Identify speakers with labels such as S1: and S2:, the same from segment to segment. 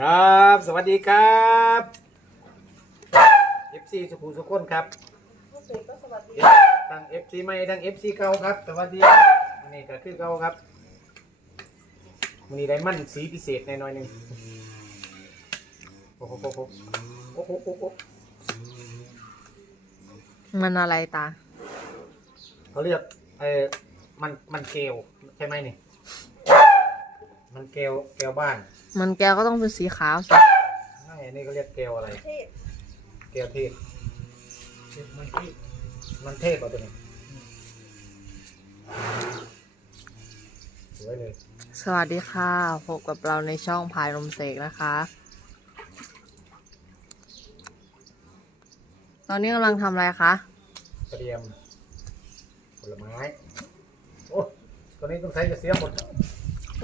S1: ครับ สวัสดีครับ FC สุขุมสุขคนครับ
S2: ผู้เสกก็สวัสดี
S1: ทั้ง FC ใหม่ทั้ง FC เก่าครับ สวัสดีวันนี้ก็คือเก่าครับวันนี้ได้มั่นสีพิเศษแน่นอยหนึ่งโอ้โหโอ้โหโอ้โหโอ้โห
S3: มันอะไรตา
S1: เขาเรียกเออมันมันเกลวใช่ไหมนี่ มันเกลวเกลวบ้าน
S3: มันแก้วก็ต้องเป็นสีขาวสิ
S1: ไม่อันนี้เขาเรียกเกลวอะไร
S2: เทพ
S1: เกลวเทศ มันเทศมันเทศป่ะตัวนี้สวยเลย
S3: สวัสดีค่ะพบกับเราในช่องพายลมเสกนะคะ ตอนนี้กำลังทำอะไรคะ
S1: เตรียมผลไม้ โอ้ตัวนี้ต้องใช้จะเสียหมด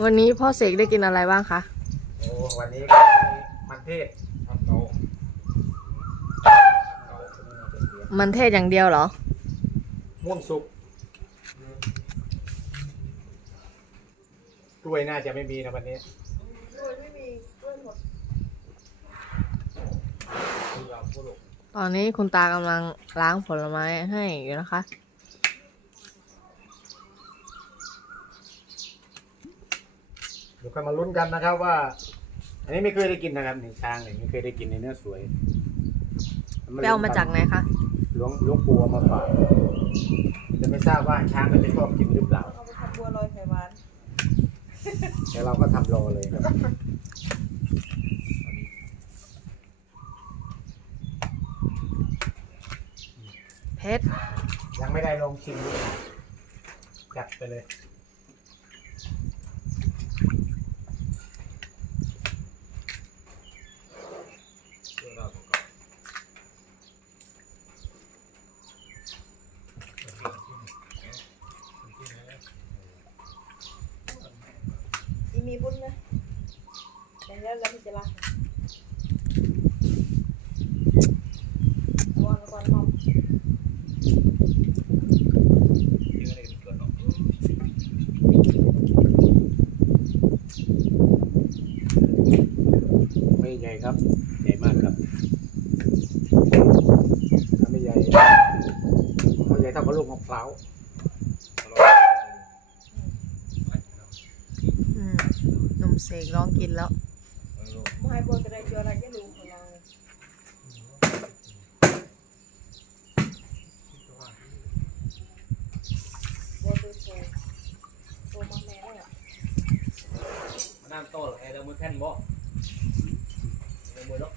S3: วันนี้พ่อเสกได้กินอะไรบ้างคะ
S1: โอ้วันนี้ก็มีมันเทศทำเตาเตาตัวนี้น่าจะเสีย
S3: มันเทศอย่างเดียวเหรอ
S1: ม่วงสุกกล้วยน่าจะไม่มีนะวันนี้
S2: โดยไม่มีกล้วยหมด
S3: ตอนนี้คุณตากำลังล้างผลไม้ให้อยู่นะคะ
S1: เดี๋ ยวค่อยมาลุ้นกันนะครับว่า อันนี้ไม่เคยได้กินนะครับหนึ่งช้างเนี่ยไม่เคยได้กินในเนื้อสวย
S3: ไปเอามาจากไหนคะ
S1: หลวงหลวงปู่เอามาฝากจะไม่ทราบว่าช้างมันจะชอบกินหรือเปล่า
S2: เอาไปทำบัวลอยไข่หวาน
S1: เดี๋ยวเราก็ทำรอเลยครับ
S3: เพชร
S1: ยังไม่ได้ลองชิมเลยจัดไปเลย
S2: อีมีบุญนะแต่ แล้วแล้วมันจะรักวอนก่อนหอม
S1: ไม่ใหญ่ครับ ใหญ่มากครับถ้าไม่ใหญ่ไม่ใหญ่เท่ากับลูกมะพร้าว
S3: อืมหนุ่มเสกร้องกินแล้ว
S2: มาให้บัวกระไดเจออะไรก็รู้ของเราเลยบัวตัวโตโตมาแม่แล้ว
S1: น้ำโต้ไอ้เรามือแค่นบ่เรามือเนาะ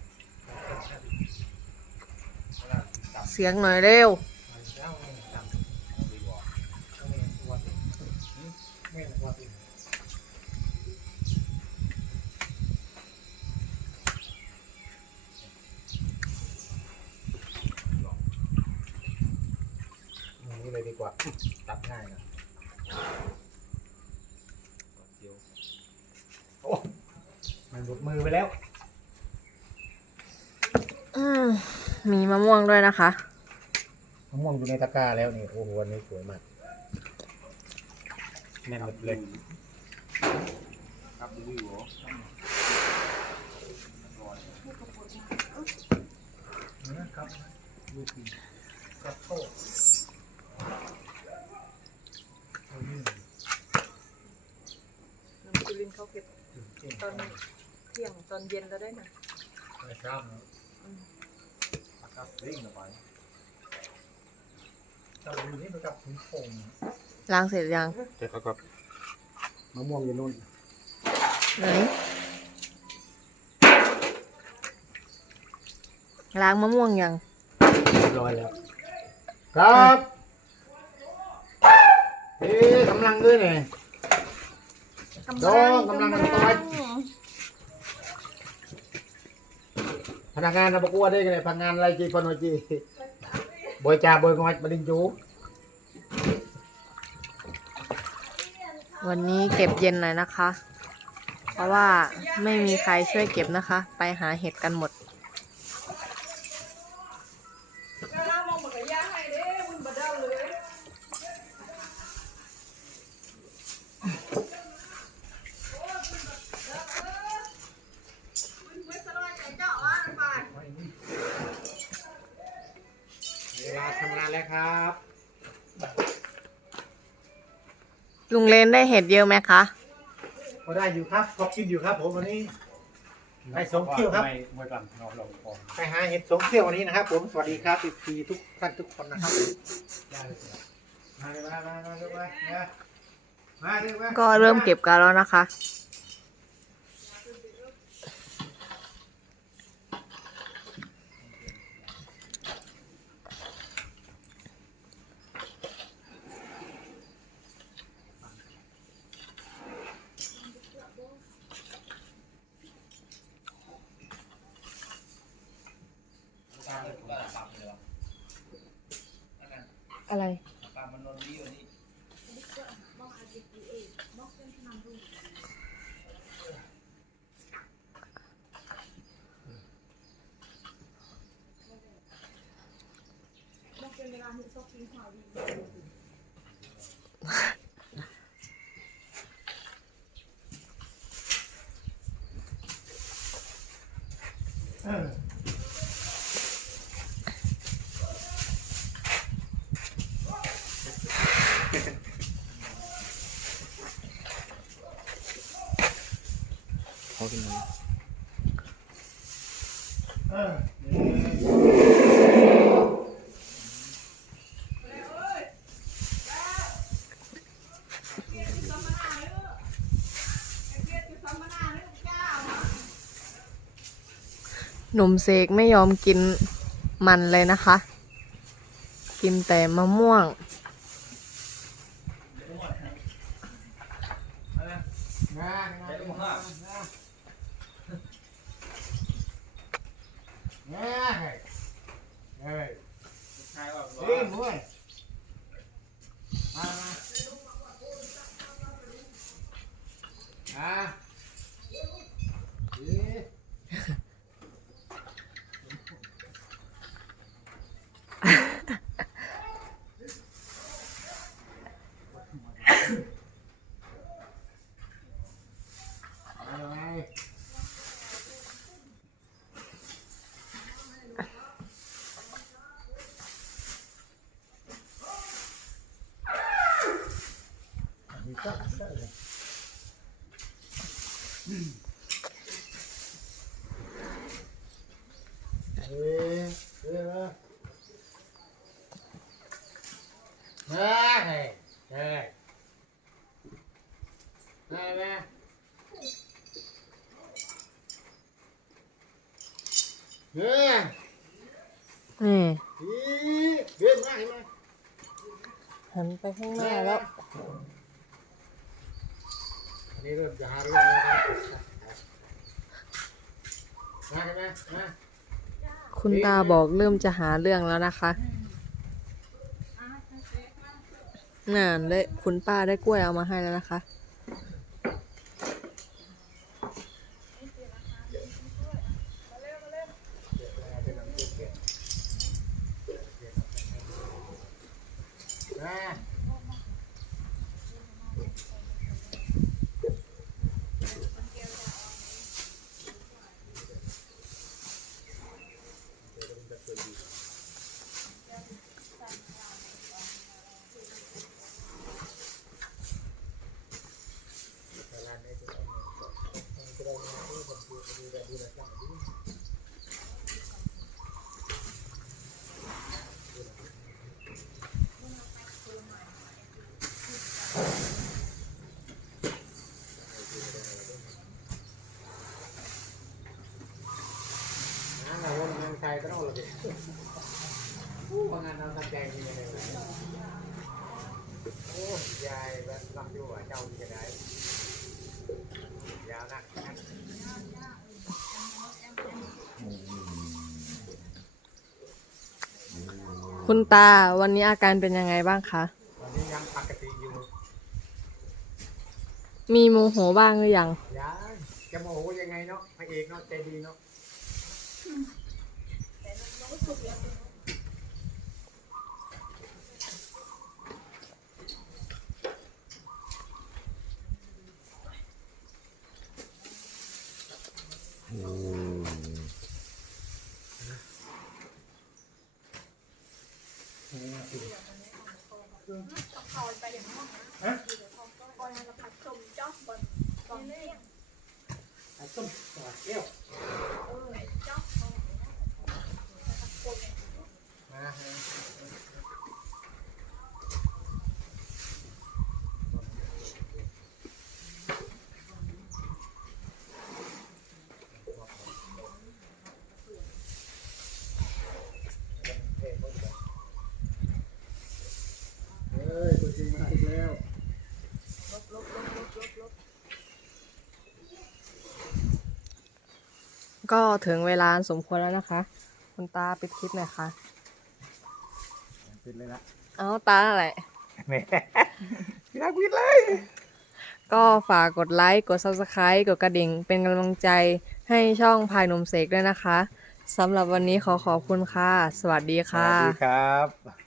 S3: เสียงหน่อยเร็ว
S1: เลยดีกว่าตัดง่ายนะโอ้มันหลุดมือไปแล้ว
S3: อืมมีมะม่วงด้วยนะคะ
S1: มะม่วงอยู่ในตะกร้าแล้วนี่โอ้โหวันนี้สวยมากแน่นหมดเลย
S4: ครับรีวิวเหรอ
S1: นะครับลูกกระโตก
S2: น้ำจุลินเขาเก็บตอนเที่ยงตอนเย็นแล้วได้น่ะ
S1: นะครับ
S4: ครับริ่งลงไป
S1: เราดูนี่มันกับถุงโป่ง
S3: ล้างเสร็จยัง
S1: เดี๋ยวครับมะม่วงอยู่นู่น
S3: ไหนล้างมะม่วงยัง
S1: เรียบร้อยแล้ว ครับ เอ๊ะกำลังด้วยเนี่ยดองกำลังต้อยพนักงานนะประกวดได้ไงพนักงานอะไรจีปนวจีบอยจ่าบอยงอยบดินจู
S3: วันนี้เก็บเย็นหน่อยนะคะ เพราะว่าไม่มีใครช่วยเก็บนะคะ ไปหาเห็ดกันหมด
S2: ลุงเล
S1: น
S3: ได้เห็ดเยอะไหมคะ
S1: ก็ได้อยู่ครับพอกินอยู่ครับผมวันนี้ ไปสองเที่ยวครับ
S4: ไม่ไม่ตันเราเราพอ
S1: ไปหาเห็ดสองเที่ยววันนี้นะครับ ผมสวัสดีครับพีทุกท่านทุกคนนะครับได้เลยมาเลยมามามาเลยมามามาเลยมา
S3: ก็เริ่มเก็บกันแล้วนะคะ อะไร
S1: เออ
S3: หนุ่มเสกไม่ยอมกินมันเลยนะคะ กินแต่มะม่วง
S1: มามาเลยมามาเฮ้ยเฮ้ย
S4: ใช่ว่า
S1: เฮ้ยมวยมามาอะเอ๊ะ เอาไว้มีก็ก็เลยเอ้ยเอ้ยมาเฮ้ยเฮ้ยเฮ้ยมา เฮ้ย
S3: นี่
S1: อีเดินมาเห็นไหม
S3: หันไปข้างหน้าแล้ว
S1: อั นี้เริ่มจะหาเรื่องแล้วครับมาเห็นไหมมา
S3: คุณตาบอกเริ่มจะหาเรื่องแล้วนะคะน่นได้คุณป้าได้กล้วยเอามาให้แล้วนะคะ
S1: มาน้ำมาวนทางไทยก็ต้องระเบิดว่างา นเราทำแดงยังไงเลยโอ้ยายแบบรับอยู่อะเจ้าที่จะได้ยาวนักนะ
S3: คุณตาวันนี้อาการเป็นยังไงบ้างคะ
S1: ตอนนี้ยังปกติอยู่
S3: มีโมโหบ้างหรือยัง
S1: ยังจะโมโหยังไงเนาะพระเอกเนาะใจดีเนาะ ค
S5: อยไปอย่างนั้น
S1: ฮะ
S5: คอยมาพัดชมจอบบนบนเลี้ยง
S1: ผัดส้อเอว
S5: เออจอบ
S1: บนนะมา
S3: ก็ถึงเวลาสมควรแล้วนะคะ คุณตาปิดคลิปหน่อยค่ะ
S1: ปิดเลยละ
S3: เอาตาอะไร
S1: แหม่พี่รักปิดเลย
S3: ก็ฝากกดไลค์ กด subscribe กดกระดิ่ง เป็นกำลังใจให้ช่องพายหนมเสกด้วยนะคะสำหรับวันนี้ขอขอบคุณค่ะ สวัสดี
S1: ส
S3: ค่ะ
S1: วัสดีครับ